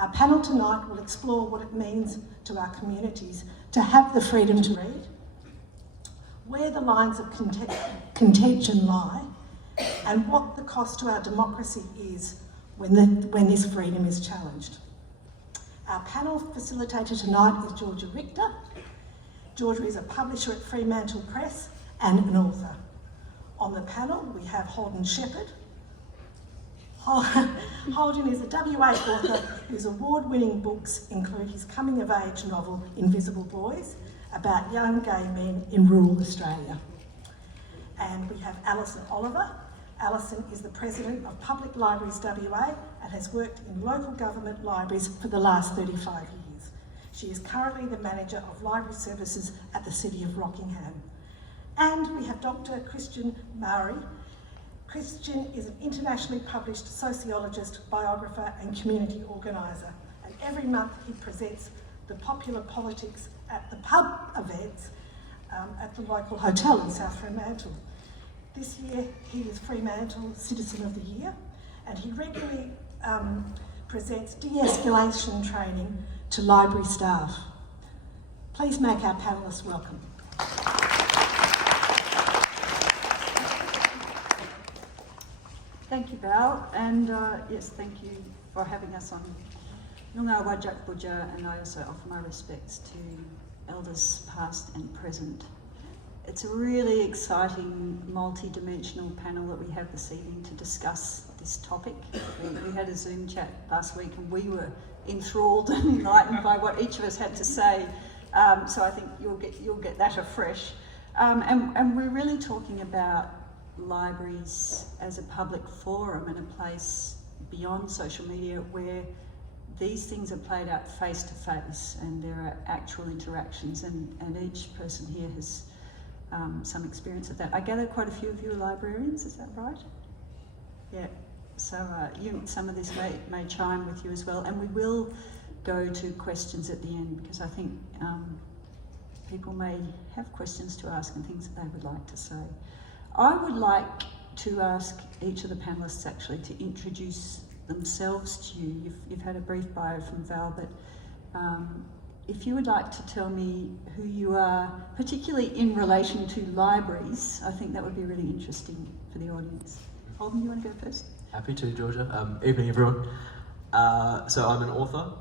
Our panel tonight will explore what it means to our communities to have the freedom to read, where the lines of contention lie, and what the cost to our democracy is when this freedom is challenged. Our panel facilitator tonight is Georgia Richter. Georgia is a publisher at Fremantle Press and an author. On the panel we have Holden Sheppard. Holden is a WA author whose award-winning books include his coming-of-age novel Invisible Boys, about young gay men in rural Australia. And we have Alison Oliver. Alison is the President of Public Libraries WA and has worked in local government libraries for the last 35 years. She is currently the Manager of Library Services at the City of Rockingham. And we have Dr. Christian Mauri. Christian is an internationally published sociologist, biographer and community organiser. And every month he presents the popular politics at the pub events at the local hotel in South Fremantle. This year he was Fremantle Citizen of the Year, and he regularly presents de-escalation training to library staff. Please make our panellists welcome. Thank you, Val, and yes, thank you for having us on Nunga Wajak Buja, and I also offer my respects to elders past and present. It's a really exciting multi-dimensional panel that we have this evening to discuss this topic. We had a Zoom chat last week and we were enthralled and enlightened by what each of us had to say, so I think you'll get that afresh. And we're really talking about libraries as a public forum and a place beyond social media where these things are played out face to face and there are actual interactions, and each person here has some experience of that. I gather quite a few of you are librarians, is that right? Yeah, so some of this may chime with you as well, and we will go to questions at the end because I think people may have questions to ask and things that they would like to say. I would like to ask each of the panellists actually to introduce themselves to you. You've had a brief bio from Val, but if you would like to tell me who you are, particularly in relation to libraries, I think that would be really interesting for the audience. Holden, you want to go first? Happy to, Georgia. Evening, everyone. So I'm an author.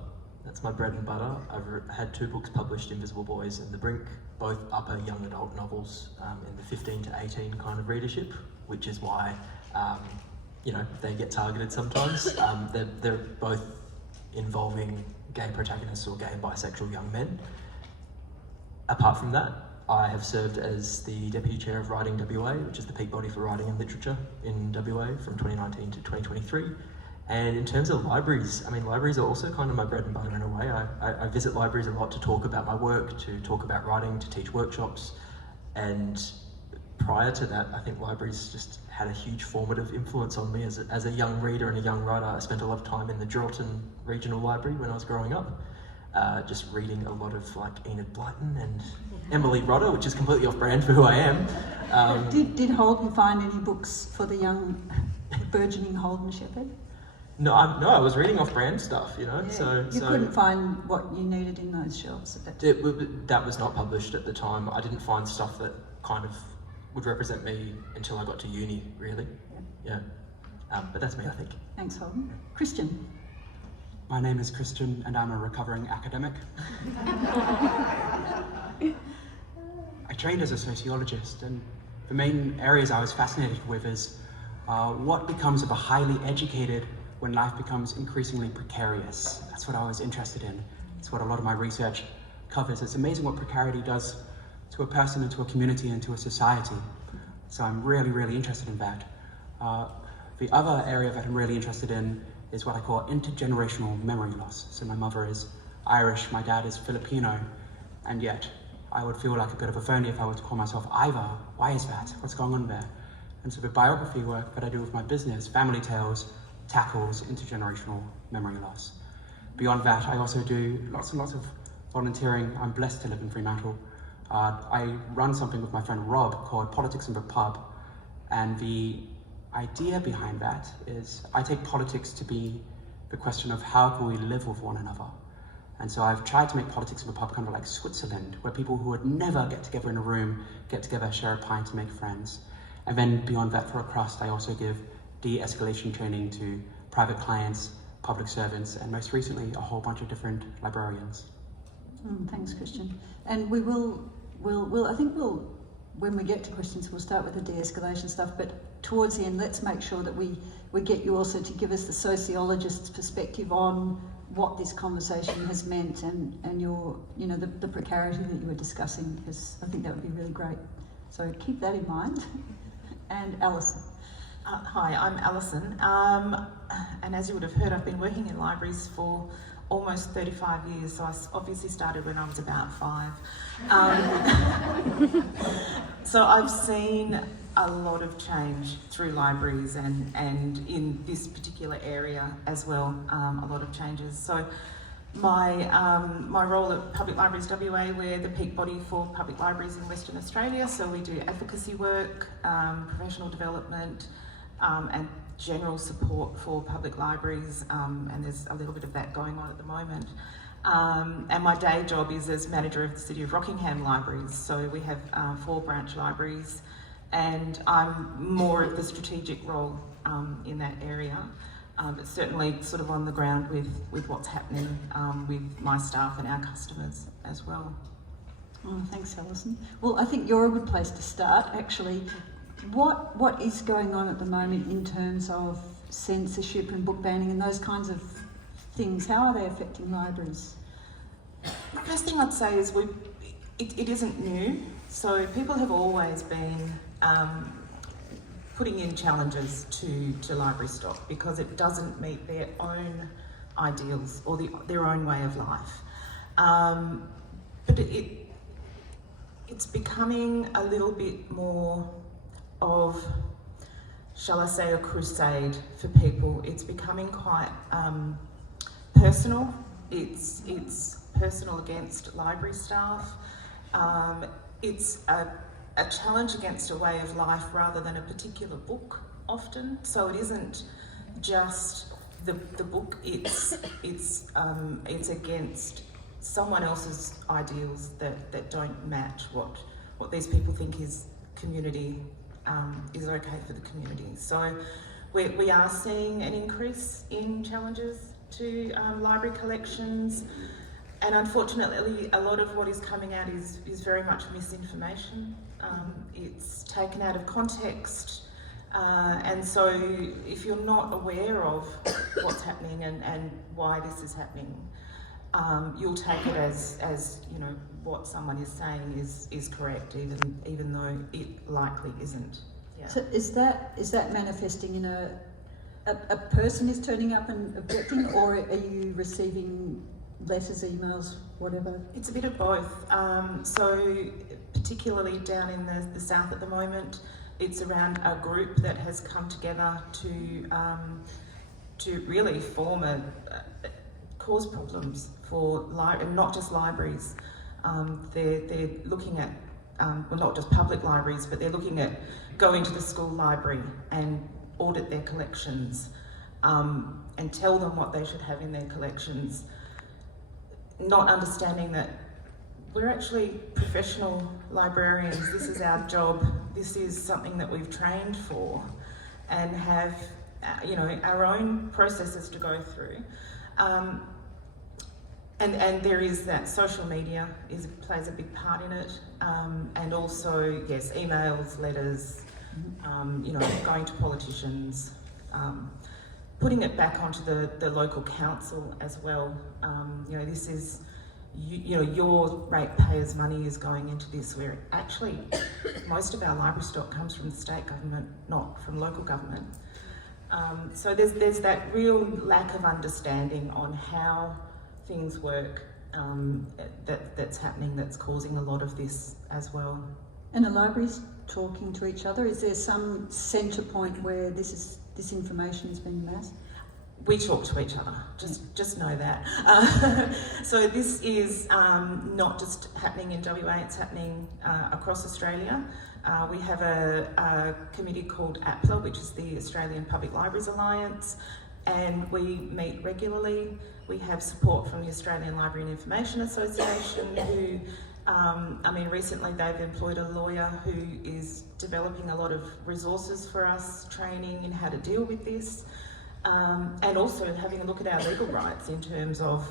That's my bread and butter. I've had 2 books published, Invisible Boys and The Brink, both upper young adult novels in the 15 to 18 kind of readership, which is why they get targeted sometimes. They're both involving gay protagonists or gay and bisexual young men. Apart from that, I have served as the Deputy Chair of Writing WA, which is the peak body for writing and literature in WA from 2019 to 2023. And in terms of libraries, I mean, libraries are also kind of my bread and butter in a way. I visit libraries a lot to talk about my work, to talk about writing, to teach workshops. And prior to that, I think libraries just had a huge formative influence on me as a young reader and a young writer. I spent a lot of time in the Geraldton Regional Library when I was growing up, just reading a lot of like Enid Blyton and Emily Rodder, which is completely off brand for who I am. Did Holden find any books for the young burgeoning Holden Sheppard? No, I was reading off-brand stuff, Yeah. So you couldn't find what you needed in those shelves at that time? That was not published at the time. I didn't find stuff that kind of would represent me until I got to uni, really. Yeah. But that's me, I think. Thanks, Holden. Christian. My name is Christian and I'm a recovering academic. I trained as a sociologist, and the main areas I was fascinated with is what becomes of a highly educated when life becomes increasingly precarious. That's what I was interested in. It's what a lot of my research covers. It's amazing what precarity does to a person and to a community and to a society. So I'm really, really interested in that. The other area that I'm really interested in is what I call intergenerational memory loss. So my mother is Irish, my dad is Filipino, and yet I would feel like a bit of a phony if I were to call myself either. Why is that? What's going on there? And so the biography work that I do with my business, Family Tales, tackles intergenerational memory loss. Beyond that, I also do lots and lots of volunteering. I'm blessed to live in Fremantle. I run something with my friend Rob called Politics in the Pub, and the idea behind that is I take politics to be the question of how can we live with one another. And so I've tried to make politics of a pub kind of like Switzerland, where people who would never get together in a room, get together, share a pint, and make friends. And then beyond that, for a crust, I also give de-escalation training to private clients, public servants, and most recently, a whole bunch of different librarians. Thanks, Christian. And we will, when we get to questions, we'll start with the de-escalation stuff, but towards the end, let's make sure that we get you also to give us the sociologist's perspective on what this conversation has meant and your, the precarity that you were discussing, because I think that would be really great. So keep that in mind. And Alison. Hi, I'm Alison, and as you would have heard, I've been working in libraries for almost 35 years, so I obviously started when I was about 5. So I've seen a lot of change through libraries and in this particular area as well, a lot of changes. So my role at Public Libraries WA, we're the peak body for public libraries in Western Australia, so we do advocacy work, professional development, and general support for public libraries, and there's a little bit of that going on at the moment. And my day job is as manager of the City of Rockingham Libraries, so we have 4 branch libraries, and I'm more of the strategic role in that area, but certainly sort of on the ground with what's happening with my staff and our customers as well. Oh, thanks, Alison. Well, I think you're a good place to start, actually. What is going on at the moment in terms of censorship and book banning and those kinds of things? How are they affecting libraries? The first thing I'd say is it isn't new. So people have always been putting in challenges to library stock because it doesn't meet their own ideals or their own way of life. But it's becoming a little bit more of, shall I say, a crusade for people. It's becoming quite personal. It's personal against library staff. It's a challenge against a way of life rather than a particular book often. So it isn't just the book, it's against someone else's ideals that don't match what these people think is community, is okay for the community. So we are seeing an increase in challenges to library collections, and unfortunately a lot of what is coming out is very much misinformation. It's taken out of context, and so if you're not aware of what's happening and why this is happening, you'll take it as what someone is saying is correct, even though it likely isn't. Yeah. So is that manifesting in a person is turning up and objecting, or are you receiving letters, emails, whatever? It's a bit of both. So particularly down in the south at the moment, it's around a group that has come together to really form cause problems for and not just libraries. They're looking at well, not just public libraries, but they're looking at going to the school library and audit their collections and tell them what they should have in their collections, not understanding that we're actually professional librarians. This is our job. This is something that we've trained for and have our own processes to go through. And there is that social media plays a big part in it, and also, yes, emails, letters, going to politicians, putting it back onto the local council as well. This is, your ratepayers' money is going into this, where actually most of our library stock comes from the state government, not from local government. So there's that real lack of understanding on how things work that's happening, that's causing a lot of this as well. And the libraries talking to each other? Is there some centre point where this information is being amassed? We talk to each other, just know that. So this is not just happening in WA, it's happening across Australia. We have a committee called APLA, which is the Australian Public Libraries Alliance, and we meet regularly. We have support from the Australian Library and Information Association, who, recently they've employed a lawyer who is developing a lot of resources for us, training in how to deal with this, and also having a look at our legal rights in terms of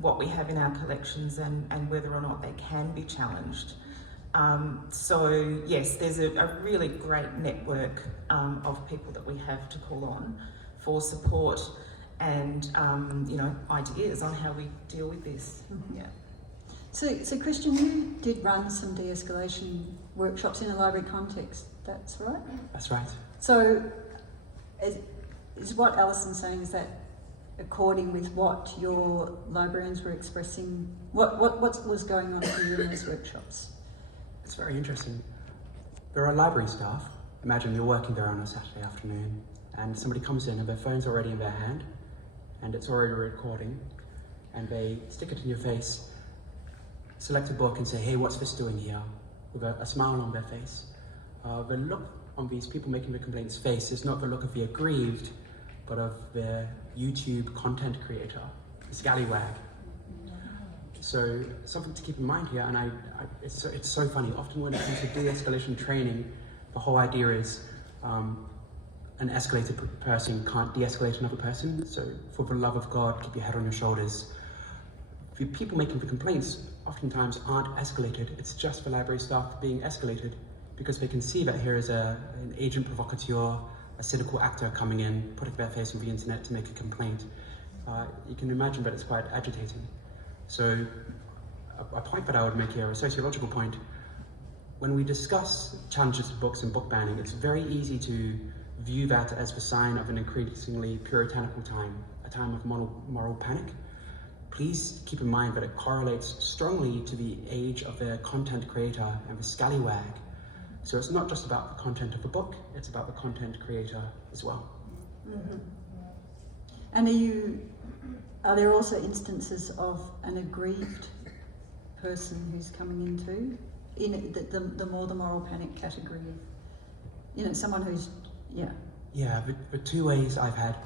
what we have in our collections and whether or not they can be challenged. So yes, there's a really great network of people that we have to call on for support and ideas on how we deal with this. Mm-hmm. Yeah. So Christian, you did run some de-escalation workshops in a library context, that's right? That's right. So is what Alison's saying, is that according with what your librarians were expressing, what was going on for you in those workshops? It's very interesting. There are library staff. Imagine you're working there on a Saturday afternoon and somebody comes in and their phone's already in their hand and it's already recording, and they stick it in your face, select a book and say, hey, what's this doing here? With a smile on their face. The look on these people making the complaints face is not the look of the aggrieved, but of the YouTube content creator, the Scallywag. So something to keep in mind here, and it's so funny. Often when it comes to de-escalation training, the whole idea is an escalated person can't de-escalate another person. So for the love of God, keep your head on your shoulders. The people making the complaints oftentimes aren't escalated. It's just the library staff being escalated because they can see that here is an agent provocateur, a cynical actor coming in, putting their face on the internet to make a complaint. You can imagine that it's quite agitating. So a point that I would make here, a sociological point, when we discuss challenges to books and book banning, it's very easy to view that as the sign of an increasingly puritanical time, a time of moral panic. Please keep in mind that it correlates strongly to the age of the content creator and the scallywag. So it's not just about the content of the book, it's about the content creator as well. Mm-hmm. And are there also instances of an aggrieved person who's coming into the more the moral panic category of, someone who's, yeah. Yeah, the two ways I've had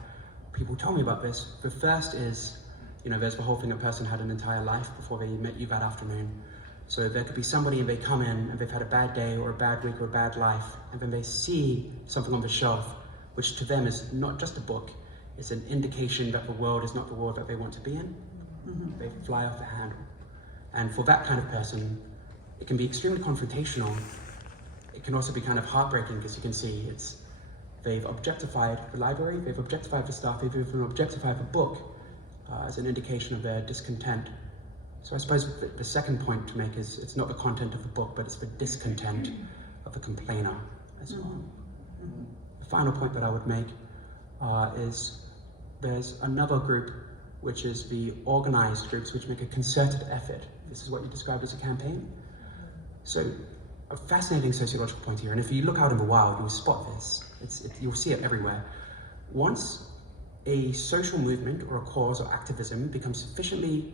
people tell me about this. The first is, there's the whole thing, a person had an entire life before they met you that afternoon. So there could be somebody and they come in and they've had a bad day or a bad week or a bad life, and then they see something on the shelf, which to them is not just a book, it's an indication that the world is not the world that they want to be in. Mm-hmm. They fly off the handle. And for that kind of person, it can be extremely confrontational. It can also be kind of heartbreaking because you can see they've objectified the library, they've objectified the staff, they've even objectified the book as an indication of their discontent. So I suppose the second point to make is it's not the content of the book, but it's the discontent of the complainer as well. Mm-hmm. The final point that I would make is there's another group, which is the organized groups, which make a concerted effort. This is what you describe as a campaign. So a fascinating sociological point here, and if you look out in the wild, you'll spot this. You'll see it everywhere. Once a social movement or a cause or activism becomes sufficiently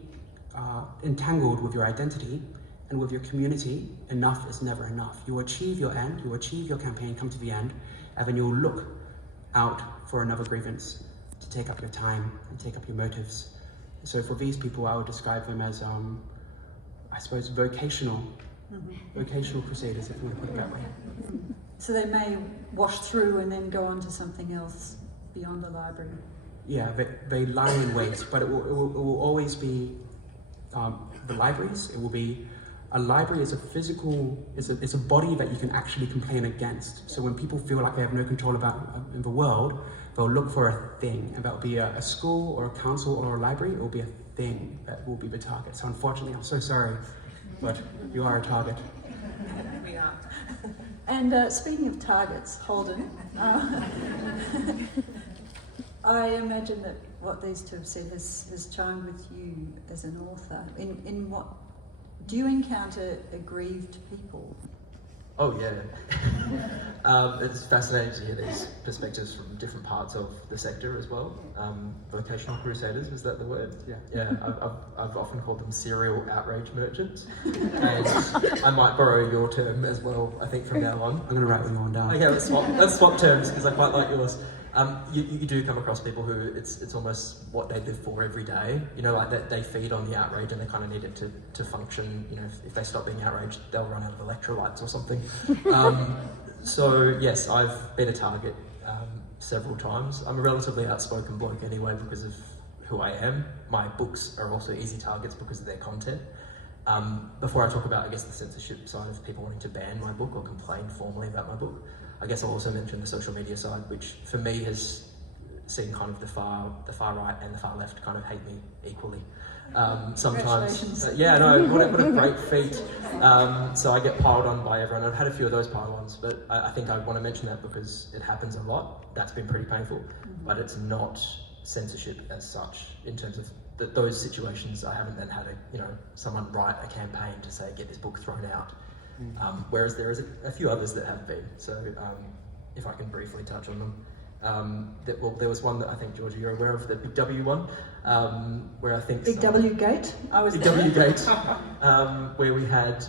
entangled with your identity and with your community, enough is never enough. You achieve your end, you achieve your campaign, come to the end, and then you'll look out for another grievance to take up your time and take up your motives. So for these people, I would describe them as, I suppose, vocational crusaders, if you want to put it that way. So they may wash through and then go on to something else beyond the library. Yeah, they lie in wait, but it will always be the libraries. It will be a library is a physical, it's a body that you can actually complain against. So when people feel like they have no control about in the world, they'll look for a thing, and that'll be a school or a council or a library. It will be a thing that will be the target. So unfortunately, I'm so sorry, but you are a target. We are. And speaking of targets, Holden, I imagine that what these two have said has chimed with you as an author. In what do you encounter aggrieved people? Oh yeah. It's fascinating to hear these perspectives from different parts of the sector as well. Vocational crusaders, is that the word? Yeah. Yeah, I've often called them serial outrage merchants. And I might borrow your term as well, I think, from now on. I'm going to write them all down. Okay, let's swap terms because I quite like yours. You do come across people who it's almost what they live for every day. You know, like they feed on the outrage and they kind of need it to function. You know, if they stop being outraged, they'll run out of electrolytes or something. So yes, I've been a target several times. I'm a relatively outspoken bloke anyway because of who I am. My books are also easy targets because of their content. Before I talk about, I guess, the censorship side of people wanting to ban my book or complain formally about my book, I guess I'll also mention the social media side, which for me has seen kind of the far right and the far left kind of hate me equally. Sometimes, yeah, no, what a great feat. So I get piled on by everyone. I've had a few of those pile-ons, but I think I want to mention that because it happens a lot. That's been pretty painful, but it's not censorship as such in terms of those situations. I haven't then had someone write a campaign to say get this book thrown out. Whereas there is a few others that have been. So if I can briefly touch on them. There was one that I think, Georgia, you're aware of, the Big W one, where I think... Big W Gate? I was Big there. W Gate, where we had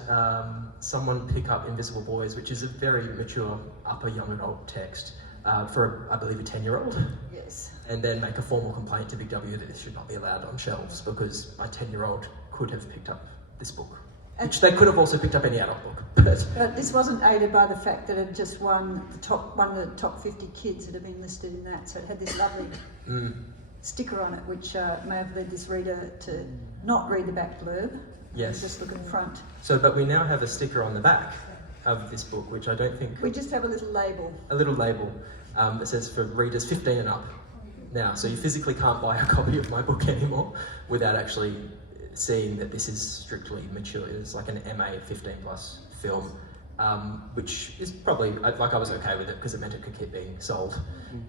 someone pick up Invisible Boys, which is a very mature upper young adult text, for, I believe, a 10-year-old. Yes. And then make a formal complaint to Big W that this should not be allowed on shelves because my 10-year-old could have picked up this book. Which they could have also picked up any adult book. But this wasn't aided by the fact that it just won one of the top 50 kids that have been listed in that. So it had this lovely sticker on it, which may have led this reader to not read the back blurb. Yes. Just look at the front. So, but we now have a sticker on the back of this book, which I don't think... We just have a little label. A little label that says for readers 15 and up. Now, so you physically can't buy a copy of my book anymore without actually seeing that this is strictly mature. It's like an MA 15 plus film, which is probably, I was okay with it because it meant it could keep being sold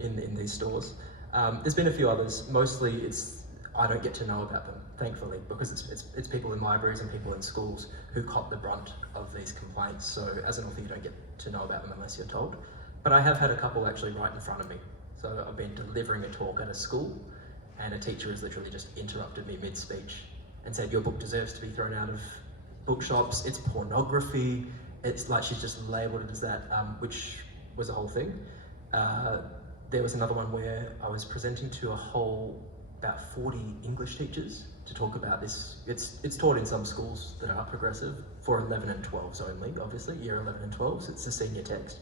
in these stores. There's been a few others. Mostly I don't get to know about them, thankfully, because it's people in libraries and people in schools who cop the brunt of these complaints. So as an author, you don't get to know about them unless you're told. But I have had a couple actually right in front of me. So I've been delivering a talk at a school and a teacher has literally just interrupted me mid-speech and said, your book deserves to be thrown out of bookshops, it's pornography. It's like she's just labelled it as that, which was a whole thing. There was another one where I was presenting to about 40 English teachers to talk about this. It's taught in some schools that are progressive for 11 and 12s only, obviously, year 11 and 12s, it's a senior text.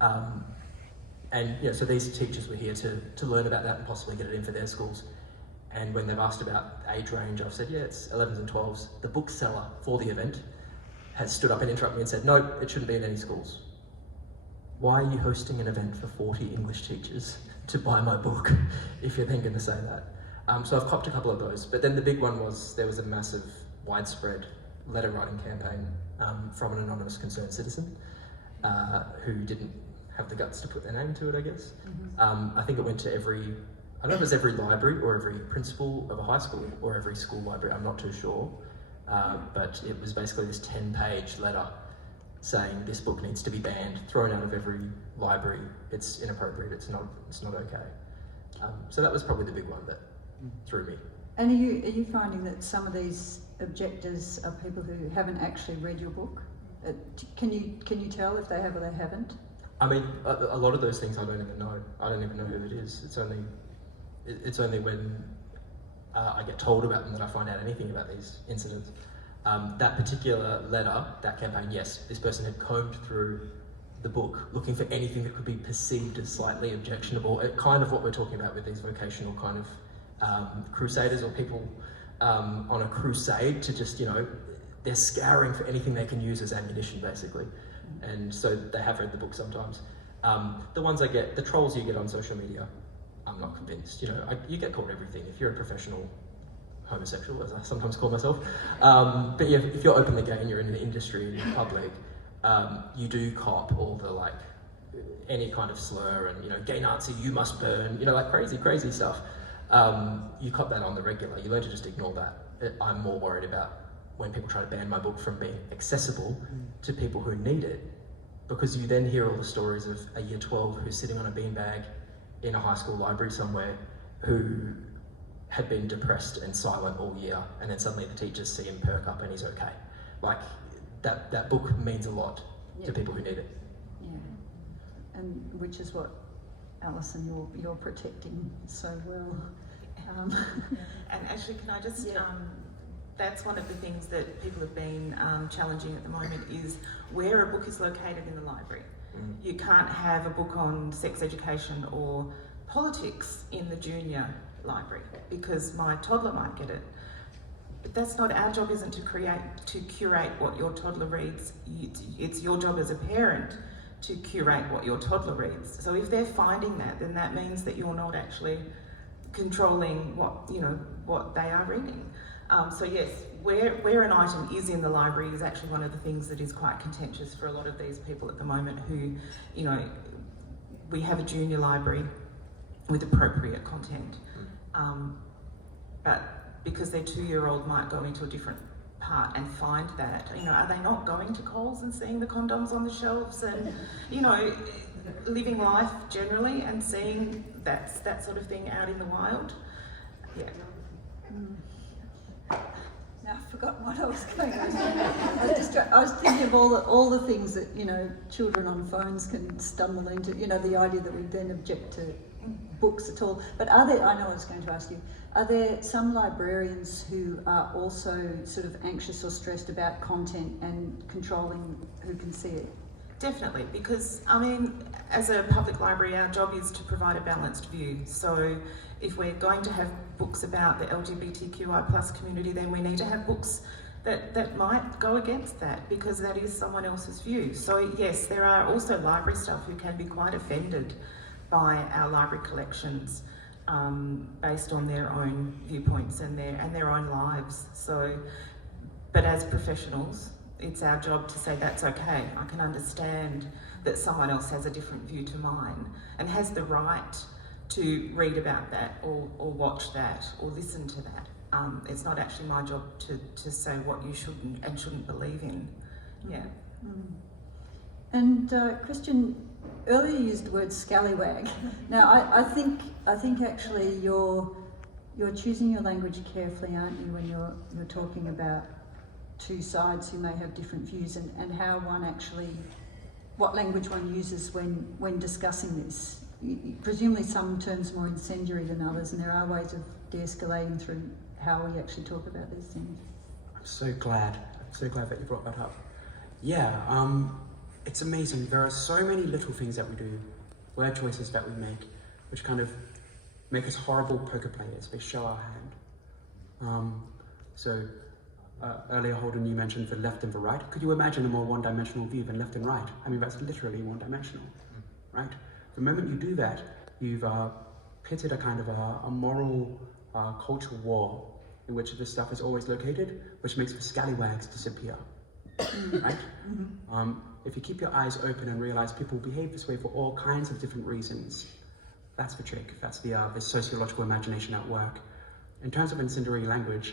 So these teachers were here to learn about that and possibly get it in for their schools. And when they've asked about age range, I've said, yeah, it's 11s and 12s. The bookseller for the event has stood up and interrupted me and said, no, it shouldn't be in any schools. Why are you hosting an event for 40 English teachers to buy my book if you're then going to say that? So I've copped a couple of those. But then the big one was there was a massive, widespread letter writing campaign from an anonymous concerned citizen who didn't have the guts to put their name to it, I guess. I think it went to I don't know if it was every library or every principal of a high school or every school library, I'm not too sure. But it was basically this 10-page letter saying this book needs to be banned, thrown out of every library. It's inappropriate, it's not okay. So that was probably the big one that threw me. And are you finding that some of these objectors are people who haven't actually read your book? Can you tell if they have or they haven't? I mean, a lot of those things I don't even know. I don't even know who it is. It's only when I get told about them that I find out anything about these incidents. That particular letter, that campaign, yes, this person had combed through the book looking for anything that could be perceived as slightly objectionable. Kind of what we're talking about with these vocational kind of crusaders or people on a crusade to just, they're scouring for anything they can use as ammunition, basically. And so they have read the book sometimes. The ones the trolls you get on social media, I'm not convinced. You get called everything. If you're a professional homosexual, as I sometimes call myself, but yeah, if you're openly gay and you're in the industry in public, you do cop all the any kind of slur and gay Nazi, you must burn, crazy stuff. You cop that on the regular. You learn to just ignore that. I'm more worried about when people try to ban my book from being accessible to people who need it, because you then hear all the stories of a year 12 who's sitting on a beanbag in a high school library somewhere who had been depressed and silent all year, and then suddenly the teachers see him perk up and he's okay. That book means a lot to people who need it. Yeah, and which is what Alison, you're protecting so well. And actually, can I just, Yeah. that's one of the things that people have been challenging at the moment is where a book is located in the library. You can't have a book on sex education or politics in the junior library because my toddler might get it. But that's not, our job isn't to curate what your toddler reads. It's your job as a parent to curate what your toddler reads. So if they're finding that, then that means that you're not actually controlling what they are reading. So yes, where an item is in the library is actually one of the things that is quite contentious for a lot of these people at the moment who, we have a junior library with appropriate content. But because their 2-year-old might go into a different part and find that, are they not going to Coles and seeing the condoms on the shelves and, living life generally and seeing that sort of thing out in the wild? Yeah. Now I've forgotten what I was going to say. I was thinking of all the things that children on phones can stumble into. The idea that we then object to books at all. But I know I was going to ask you. Are there some librarians who are also sort of anxious or stressed about content and controlling who can see it? Definitely, because as a public library, our job is to provide a balanced view. So if we're going to have books about the LGBTQI+ community, then we need to have books that might go against that because that is someone else's view. So yes, there are also library staff who can be quite offended by our library collections based on their own viewpoints and their own lives. So, but as professionals, it's our job to say that's okay. I can understand that someone else has a different view to mine and has the right to read about that or watch that or listen to that. It's not actually my job to say what you shouldn't believe in. Yeah. And Christian, earlier you used the word scallywag. Now I think actually you're choosing your language carefully, aren't you, when you're talking about two sides who may have different views and how one actually, what language one uses when discussing this. Presumably some terms are more incendiary than others, and there are ways of de-escalating through how we actually talk about these things. I'm so glad that you brought that up. Yeah, it's amazing. There are so many little things that we do, word choices that we make, which kind of make us horrible poker players. They show our hand. Earlier, Holden, you mentioned the left and the right. Could you imagine a more one-dimensional view than left and right? That's literally one-dimensional, right? The moment you do that, you've pitted a kind of a moral cultural war in which this stuff is always located, which makes the scallywags disappear, right? If you keep your eyes open and realize people behave this way for all kinds of different reasons, that's the trick. That's the sociological imagination at work. In terms of incendiary language,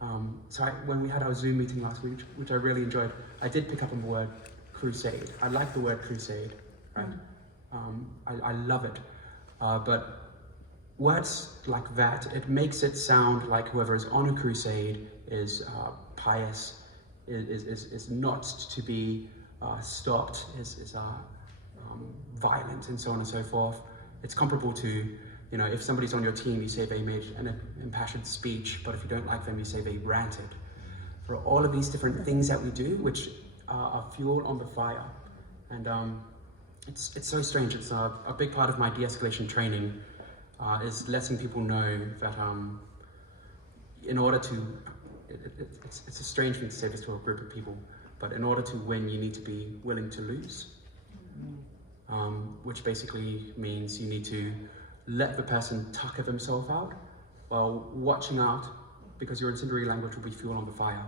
when we had our Zoom meeting last week, which I really enjoyed, I did pick up on the word crusade. I like the word crusade, right? I love it. But words like that, it makes it sound like whoever is on a crusade is pious, is not to be stopped, is violent, and so on and so forth. It's comparable to, if somebody's on your team, you say they made an impassioned speech, but if you don't like them, you say they ranted. For all of these different things that we do, which are fuel on the fire. And it's so strange. It's a big part of my de-escalation training is letting people know that in order to, it's a strange thing to say this to a group of people, but in order to win, you need to be willing to lose. Which basically means you need to let the person tucker themselves out while watching out, because your incendiary language will be fuel on the fire.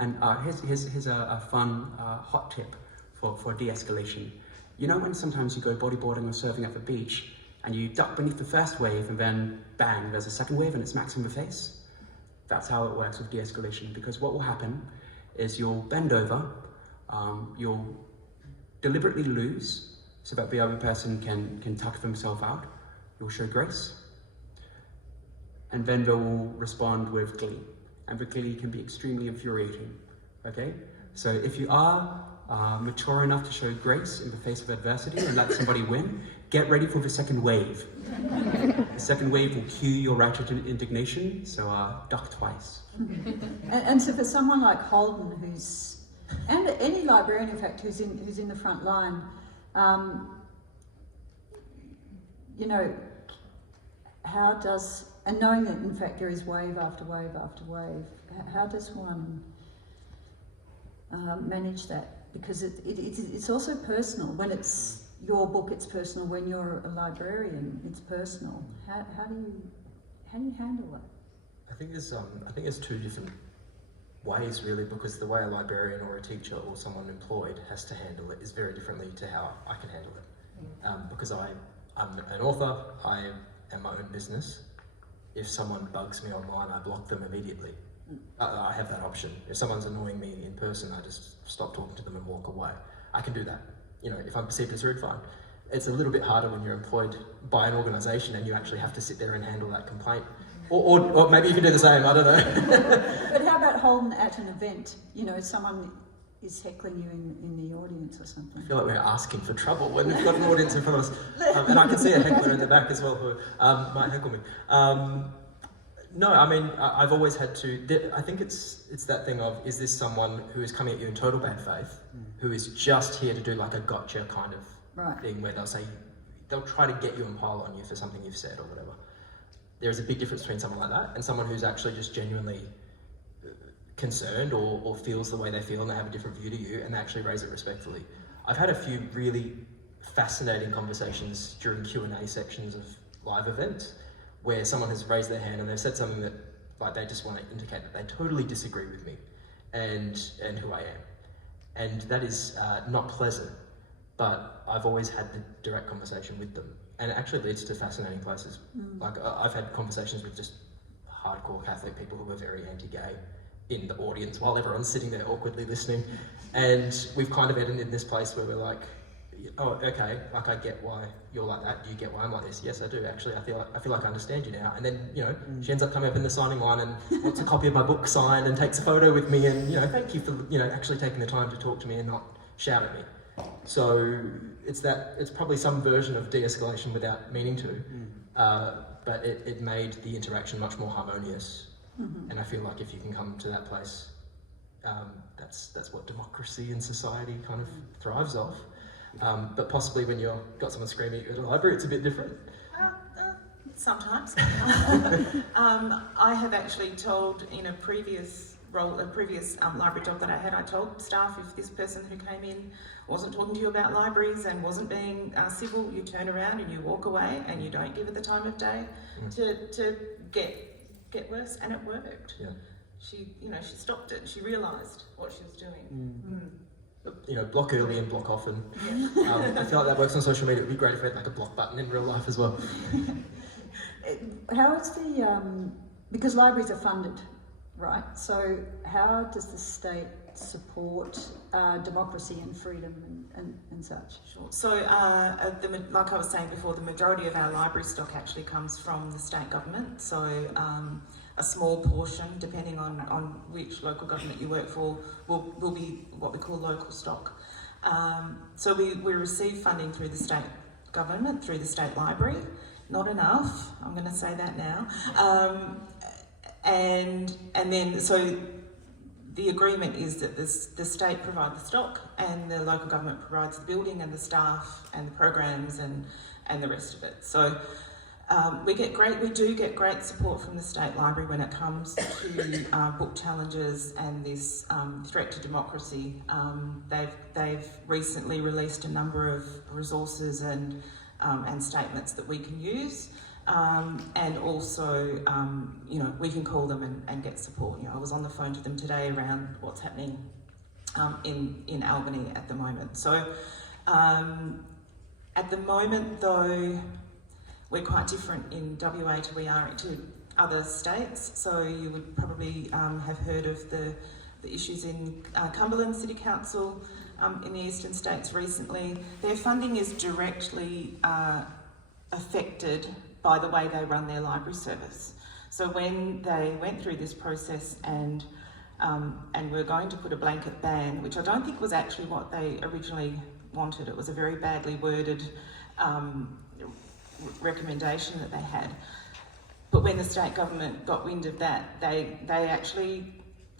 And here's a fun hot tip for de-escalation. You know when sometimes you go bodyboarding or surfing at the beach and you duck beneath the first wave and then bang, there's a second wave and it smacks in the face? That's how it works with de-escalation, because what will happen is you'll bend over, you'll deliberately lose so that the other person can tuck themselves out. You'll show grace, and then they will respond with glee. And the glee can be extremely infuriating, okay? So if you are mature enough to show grace in the face of adversity and let somebody win, get ready for the second wave. The second wave will cue your righteous indignation, so duck twice. And so for someone like Holden, and any librarian in fact who's in the front line, you know, how does, and knowing that in fact there is wave after wave after wave, how does one manage that? Because it's also personal. When it's your book, it's personal. When you're a librarian, it's personal. How do you handle it? I think there's two different ways really, because the way a librarian or a teacher or someone employed has to handle it is very differently to how I can handle it. Because I'm an author, I am my own business. If someone bugs me online, I block them immediately. I have that option. If someone's annoying me in person, I just stop talking to them and walk away. I can do that. You know, if I'm perceived as rude, fine. It's a little bit harder when you're employed by an organisation and you actually have to sit there and handle that complaint. Or maybe you can do the same, I don't know. But how about Holden at an event? You know, someone is heckling you in the audience or something. I feel like we're asking for trouble when we've got an audience in front of us. And I can see a heckler in the back as well who might heckle me. No, I mean, I've always had to, I think it's that thing of, is this someone who is coming at you in total bad faith, who is just here to do like a gotcha kind of thing where they'll try to get you and pile on you for something you've said or whatever. There is a big difference between someone like that and someone who's actually just genuinely concerned or feels the way they feel and they have a different view to you and they actually raise it respectfully. I've had a few really fascinating conversations during Q&A sections of live events where someone has raised their hand and they've said something that like they just want to indicate that they totally disagree with me and who I am. And that is not pleasant, but I've always had the direct conversation with them. And it actually leads to fascinating places. Like I've had conversations with just hardcore Catholic people who are very anti-gay in the audience while everyone's sitting there awkwardly listening. And we've kind of ended in this place where we're like, oh, okay, like I get why you're like that. Do you get why I'm like this? Yes, I do. Actually, I feel like I understand you now. And then, you know, she ends up coming up in the signing line and wants a copy of my book signed and takes a photo with me and, you know, thank you for, you know, actually taking the time to talk to me and not shout at me. So it's probably some version of de-escalation without meaning to, but it made the interaction much more harmonious. And I feel like if you can come to that place, that's what democracy and society kind of thrives off. But possibly when you've got someone screaming at you at a library, it's a bit different. Sometimes. I have actually told in a previous library job that I had, I told staff if this person who came in wasn't talking to you about libraries and wasn't being civil, you turn around and you walk away and you don't give it the time of day to get worse, and it worked. Yeah. She stopped it. She realised what she was doing. You know, block early and block often. I feel like that works on social media. It would be great if we had like a block button in real life as well. How is because libraries are funded, right? So how does the state support democracy and freedom and such? Sure. So, like I was saying before, the majority of our library stock actually comes from the state government. So a small portion, depending on which local government you work for, will be what we call local stock. So we receive funding through the state government, through the state library. Not enough, I'm going to say that now. And then, so the agreement is that the state provides the stock and the local government provides the building and the staff and the programs and the rest of it. So we do get great support from the state library when it comes to book challenges and this threat to democracy. They've recently released a number of resources and statements that we can use. And also, we can call them and get support. I was on the phone to them today around what's happening in Albany at the moment. So at the moment, though, we're quite different in WA to we are to other states. So you would probably have heard of the issues in Cumberland City Council in the eastern states recently. Their funding is directly affected by the way they run their library service. So when they went through this process and were going to put a blanket ban, which I don't think was actually what they originally wanted, it was a very badly worded recommendation that they had. But when the state government got wind of that, they actually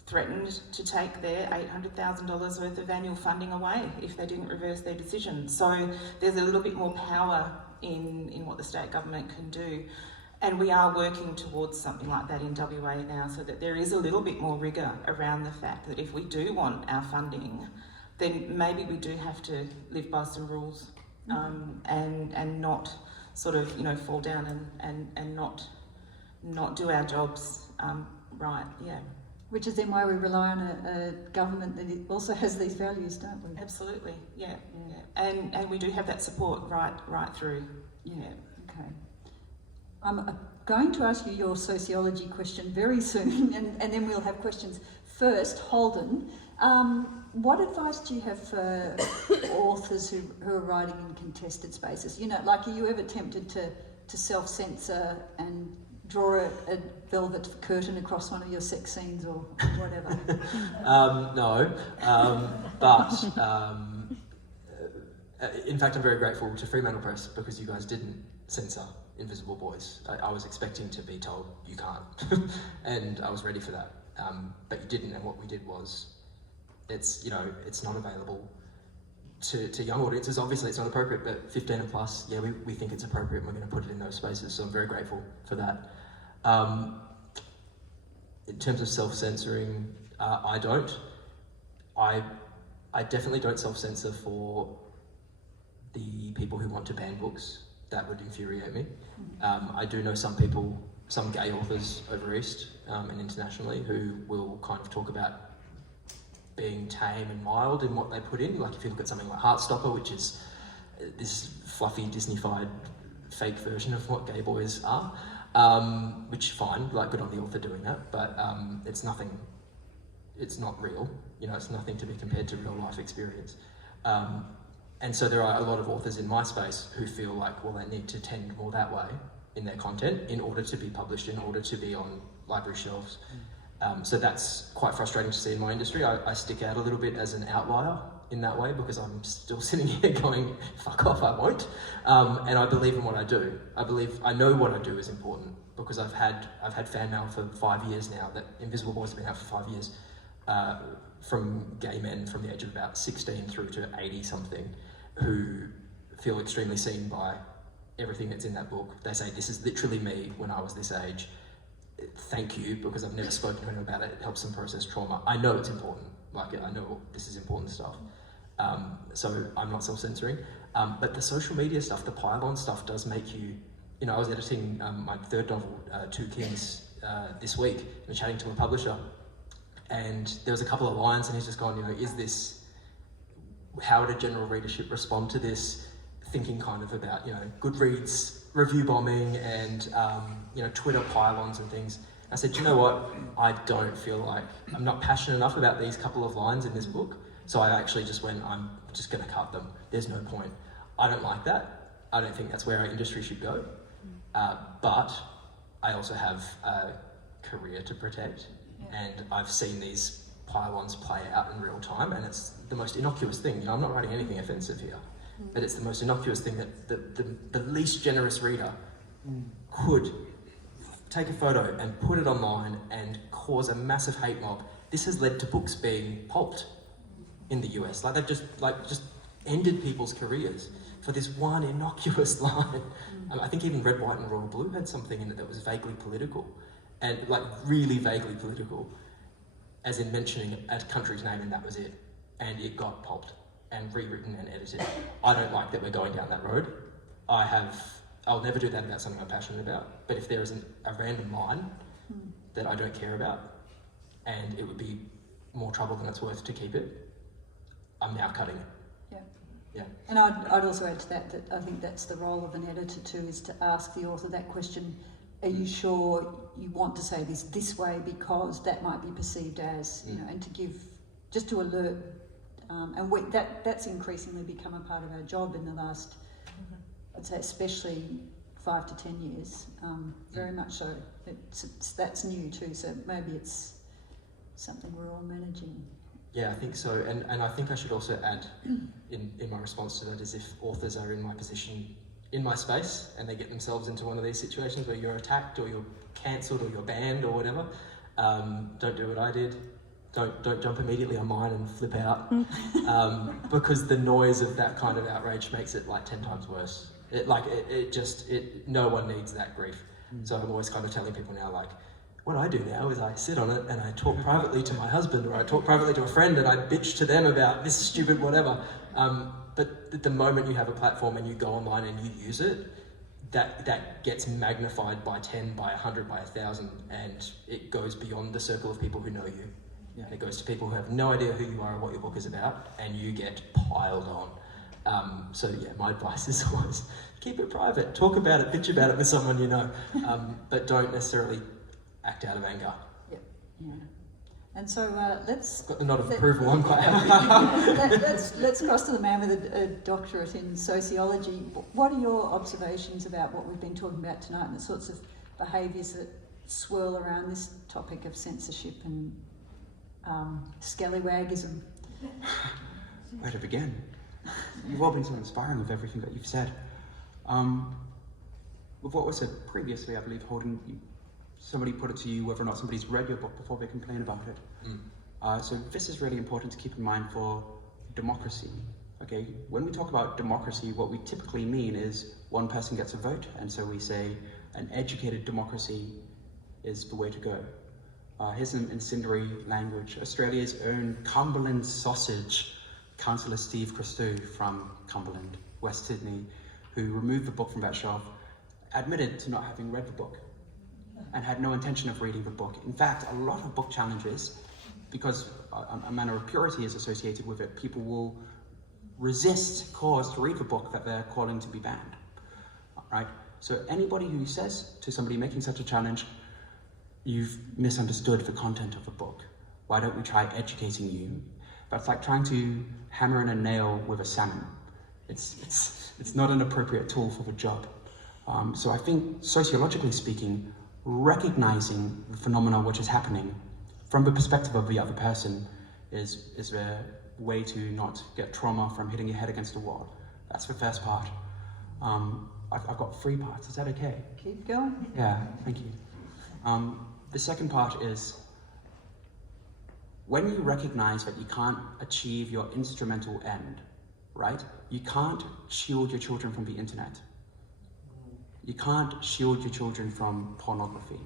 threatened to take their $800,000 worth of annual funding away if they didn't reverse their decision. So there's a little bit more power in what the state government can do. And we are working towards something like that in WA now, so that there is a little bit more rigour around the fact that if we do want our funding, then maybe we do have to live by some rules, and not sort of, you know, fall down and not do our jobs right. Yeah. Which is then why we rely on a government that also has these values, don't we? Absolutely. Yeah. And we do have that support right through. Yeah. Okay. I'm going to ask you your sociology question very soon, and then we'll have questions. First, Holden, what advice do you have for authors who are writing in contested spaces? You know, like, are you ever tempted to self-censor and draw a velvet curtain across one of your sex scenes or whatever? No, but in fact, I'm very grateful to Fremantle Press because you guys didn't censor Invisible Boys. I was expecting to be told you can't, and I was ready for that. But you didn't, and what we did was, it's not available to young audiences. Obviously, it's not appropriate, but 15 and plus, yeah, we think it's appropriate, and we're going to put it in those spaces. So I'm very grateful for that. In terms of self-censoring, I don't. I definitely don't self-censor for the people who want to ban books. That would infuriate me. I do know some people, some gay authors over East and internationally, who will kind of talk about being tame and mild in what they put in. Like if you look at something like Heartstopper, which is this fluffy Disney-fied fake version of what gay boys are, which fine, like good on the author doing that, but it's not real. You know, it's nothing to be compared to real life experience. And so there are a lot of authors in my space who feel like, well, they need to tend more that way in their content in order to be published, in order to be on library shelves. So that's quite frustrating to see in my industry. I stick out a little bit as an outlier in that way because I'm still sitting here going, fuck off, I won't. And I believe in what I do. I know what I do is important because I've had fan mail for 5 years now that Invisible Boys have been out for 5 years, from gay men from the age of about 16 through to 80 something, who feel extremely seen by everything that's in that book. They say, this is literally me when I was this age. Thank you, because I've never spoken to anyone about it. It helps them process trauma. I know it's important. Like, I know this is important stuff. So I'm not self-censoring. But the social media stuff, the pylon stuff does make you, you know, I was editing my third novel, Two Kings, this week, and chatting to a publisher. And there was a couple of lines and he's just gone, you know, how would a general readership respond to this? Thinking kind of about, you know, Goodreads review bombing and, you know, Twitter pylons and things. I said, you know what? I don't feel like, I'm not passionate enough about these couple of lines in this book. So I actually just went, I'm just going to cut them. There's no point. I don't like that. I don't think that's where our industry should go. But I also have a career to protect. And I've seen these pylons play out in real time, and it's the most innocuous thing. You know, I'm not writing anything offensive here, but it's the most innocuous thing that the least generous reader could take a photo and put it online and cause a massive hate mob. This has led to books being pulped in the US. Like they've just ended people's careers for this one innocuous line. I think even Red, White and Royal Blue had something in it that was vaguely political. And like really vaguely political, as in mentioning a country's name, and that was it. And it got pulped and rewritten and edited. I don't like that we're going down that road. I'll never do that about something I'm passionate about. But if there is a random line that I don't care about, and it would be more trouble than it's worth to keep it, I'm now cutting it. Yeah. And I'd also add to that I think that's the role of an editor too, is to ask the author that question. Are you sure you want to say this way because that might be perceived as, you know, and to give, just to alert, and that's increasingly become a part of our job in the last, I'd say especially 5 to 10 years, very much so. That's new too, so maybe it's something we're all managing. Yeah, I think so, and I think I should also add in my response to that is if authors are in my position in my space and they get themselves into one of these situations where you're attacked or you're cancelled or you're banned or whatever, don't do what I did. Don't jump immediately on mine and flip out, because the noise of that kind of outrage makes it like 10 times worse. No one needs that grief. So I'm always kind of telling people now, like, what I do now is I sit on it and I talk privately to my husband, or I talk privately to a friend and I bitch to them about this stupid whatever. But the moment you have a platform and you go online and you use it, that gets magnified by 10, by 100, by 1,000, and it goes beyond the circle of people who know you. Yeah. And it goes to people who have no idea who you are or what your book is about, and you get piled on. So yeah, my advice is always keep it private. Talk about it, bitch about it with someone you know, but don't necessarily act out of anger. Yeah. And so let's... Got the nod of approval, I'm quite happy. let's cross to the man with a doctorate in sociology. What are your observations about what we've been talking about tonight and the sorts of behaviours that swirl around this topic of censorship and scallywagism? Where to begin? You've all been so inspiring with everything that you've said. With what was said previously, I believe, Holden, somebody put it to you whether or not somebody's read your book before they complain about it. So this is really important to keep in mind for democracy. Okay, when we talk about democracy, what we typically mean is one person gets a vote, and so we say an educated democracy is the way to go. Here's some incendiary language. Australia's own Cumberland sausage councillor Steve Christou from Cumberland, West Sydney, who removed the book from that shelf, admitted to not having read the book and had no intention of reading the book. In fact, a lot of book challenges, because a manner of purity is associated with it, people will resist calls to read the book that they're calling to be banned, right? So anybody who says to somebody making such a challenge, you've misunderstood the content of the book, why don't we try educating you? That's like trying to hammer in a nail with a salmon. It's not an appropriate tool for the job. So I think, sociologically speaking, recognizing the phenomena which is happening from the perspective of the other person is the way to not get trauma from hitting your head against a wall. That's the first part. I've got 3 parts, is that okay? Keep going. Yeah, thank you. The second part is, when you recognize that you can't achieve your instrumental end, right? You can't shield your children from the internet. You can't shield your children from pornography.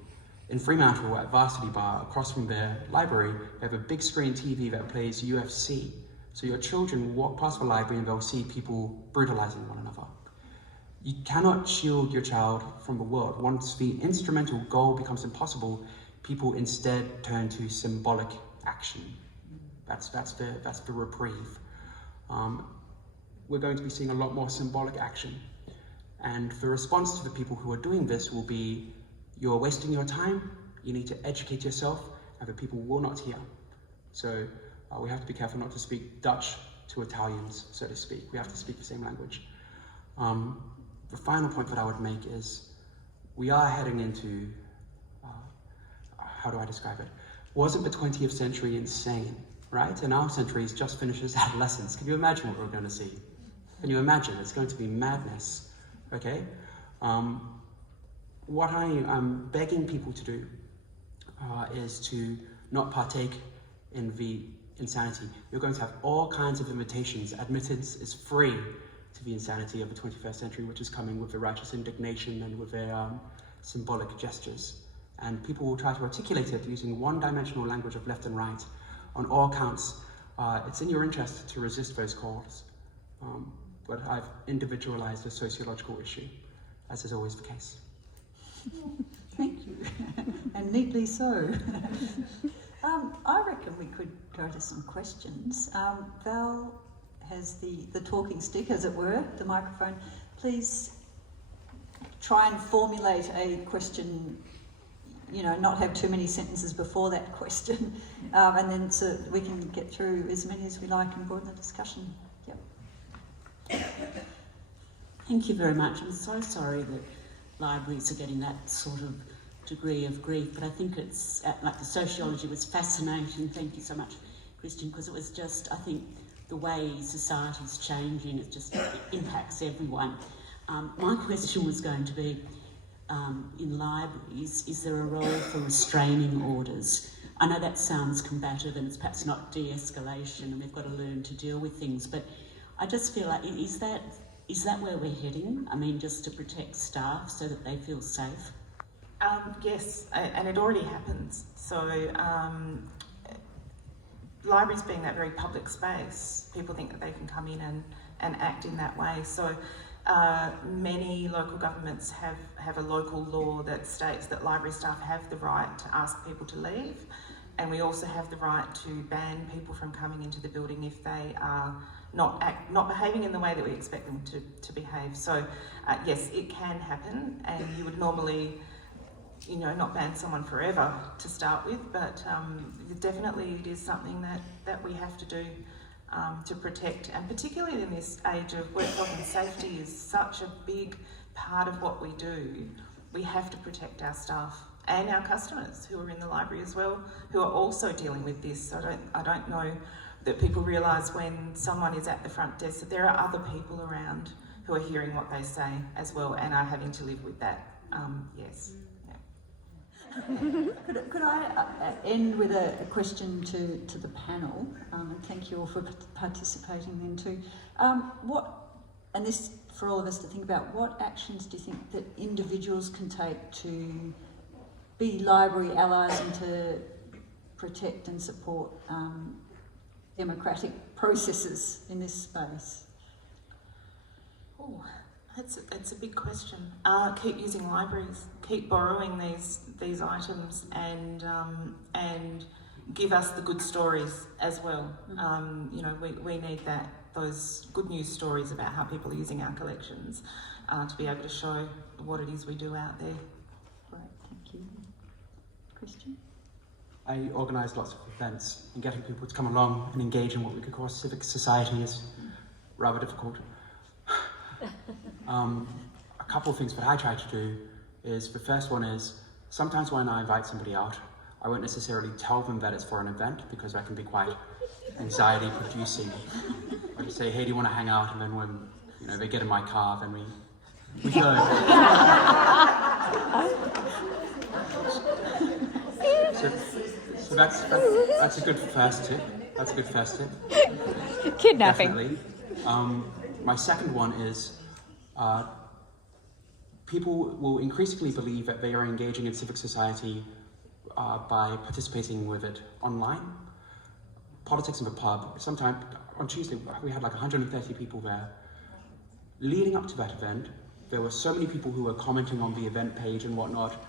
In Fremantle, at Varsity Bar, across from their library, they have a big screen TV that plays UFC. So your children walk past the library and they'll see people brutalizing one another. You cannot shield your child from the world. Once the instrumental goal becomes impossible, people instead turn to symbolic action. That's the reprieve. We're going to be seeing a lot more symbolic action. And the response to the people who are doing this will be, you're wasting your time, you need to educate yourself, and the people will not hear. So we have to be careful not to speak Dutch to Italians, so to speak. We have to speak the same language. The final point that I would make is, we are heading into, how do I describe it? Wasn't the 20th century insane, right? And our century's just finished its adolescence. Can you imagine what we're going to see? Can you imagine? It's going to be madness, okay? What I'm begging people to do is to not partake in the insanity. You're going to have all kinds of invitations. Admittance is free to the insanity of the 21st century, which is coming with the righteous indignation and with their symbolic gestures. And people will try to articulate it using one-dimensional language of left and right on all counts. It's in your interest to resist those calls. But I've individualized a sociological issue, as is always the case. Thank you, and neatly so. I reckon we could go to some questions. Val has the talking stick, as it were, the microphone. Please try and formulate a question, you know, not have too many sentences before that question, and then so that we can get through as many as we like and broaden the discussion. Yep. Thank you very much. I'm so sorry that libraries are getting that sort of degree of grief, but I think it's, like the sociology was fascinating. Thank you so much, Christian, because it was just, I think, the way society's changing, it just impacts everyone. My question was going to be, in libraries, is there a role for restraining orders? I know that sounds combative and it's perhaps not de-escalation and we've got to learn to deal with things, but I just feel like, is that where we're heading? I mean, just to protect staff so that they feel safe? Yes, and it already happens. So libraries being that very public space, people think that they can come in and act in that way. So many local governments have a local law that states that library staff have the right to ask people to leave, and we also have the right to ban people from coming into the building if they are not behaving in the way that we expect them to behave. So yes, it can happen, and you would normally, you know, not ban someone forever to start with, but definitely it is something that we have to do to protect, and particularly in this age of work health and safety is such a big part of what we do. We have to protect our staff and our customers who are in the library as well, who are also dealing with this. I don't know that people realise when someone is at the front desk that there are other people around who are hearing what they say as well and are having to live with that. Yes. Could I end with a question to the panel, and thank you all for participating then too. And this for all of us to think about, what actions do you think that individuals can take to be library allies and to protect and support democratic processes in this space? Oh, it's a big question. Keep using libraries, keep borrowing these items, and give us the good stories as well. You know, we need those good news stories about how people are using our collections to be able to show what it is we do out there. Great, thank you. Christian? I organise lots of events, and getting people to come along and engage in what we could call civic society is rather difficult. A couple of things that I try to do is, the first one is, sometimes when I invite somebody out, I won't necessarily tell them that it's for an event, because that can be quite anxiety producing. I just say, hey, do you want to hang out? And then when, you know, they get in my car, then we go. So that's a good first tip. That's a good first tip. Kidnapping. Definitely. My second one is, people will increasingly believe that they are engaging in civic society by participating with it online. Politics in the pub. Sometime on Tuesday, we had like 130 people there. Leading up to that event, there were so many people who were commenting on the event page and whatnot,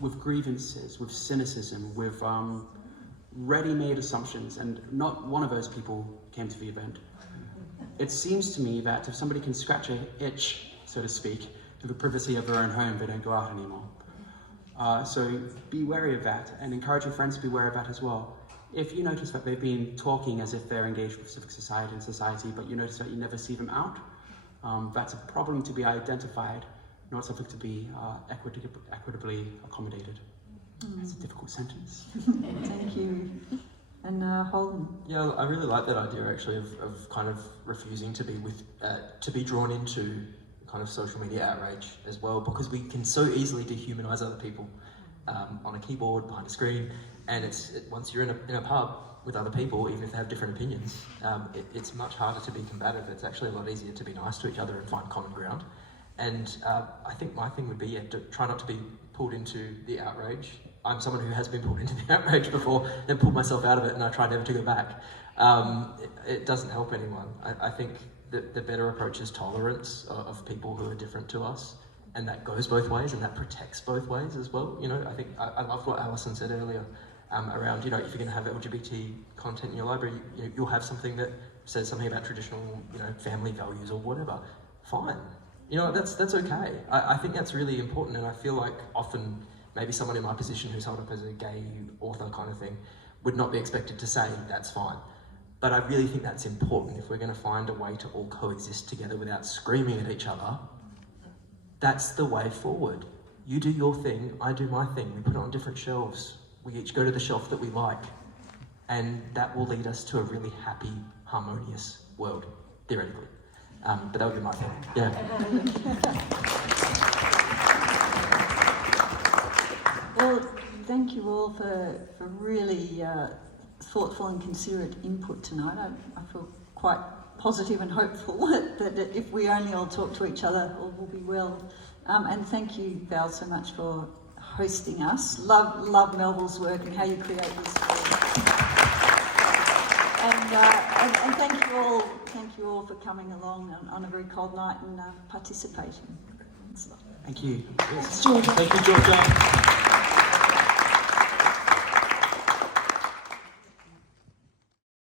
with grievances, with cynicism, with ready-made assumptions, and not one of those people came to the event. It seems to me that if somebody can scratch an itch, so to speak, to the privacy of their own home, they don't go out anymore. So be wary of that, and encourage your friends to be wary of that as well. If you notice that they've been talking as if they're engaged with civic society and society, but you notice that you never see them out, that's a problem to be identified, not something to be equitably accommodated. That's a difficult sentence. Thank you. And Holden? Yeah, I really like that idea actually of kind of refusing to be drawn into kind of social media outrage as well, because we can so easily dehumanise other people on a keyboard, behind a screen, and once you're in a pub with other people, even if they have different opinions, it's much harder to be combative. It's actually a lot easier to be nice to each other and find common ground. And I think my thing would be to try not to be pulled into the outrage. I'm someone who has been pulled into the outrage before, then pulled myself out of it, and I try never to go back. It doesn't help anyone. I think that the better approach is tolerance of people who are different to us, and that goes both ways, and that protects both ways as well. You know, I think I loved what Alison said earlier around, you know, if you're going to have LGBT content in your library, you'll have something that says something about traditional, you know, family values or whatever. Fine. You know, that's okay. I think that's really important, and I feel like often maybe someone in my position who's held up as a gay author kind of thing would not be expected to say that's fine. But I really think that's important. If we're going to find a way to all coexist together without screaming at each other, that's the way forward. You do your thing, I do my thing. We put it on different shelves. We each go to the shelf that we like, and that will lead us to a really happy, harmonious world, theoretically. But that would be my thing. Yeah. Well, thank you all for really thoughtful and considerate input tonight. I feel quite positive and hopeful that if we only all talk to each other, all will be well. And thank you, Val, so much for hosting us. Love Melville's work and how you create this work. And thank you all for coming along on a very cold night and participating. Thanks a lot. Thank you. Thanks, Georgia. Thank you, Georgia.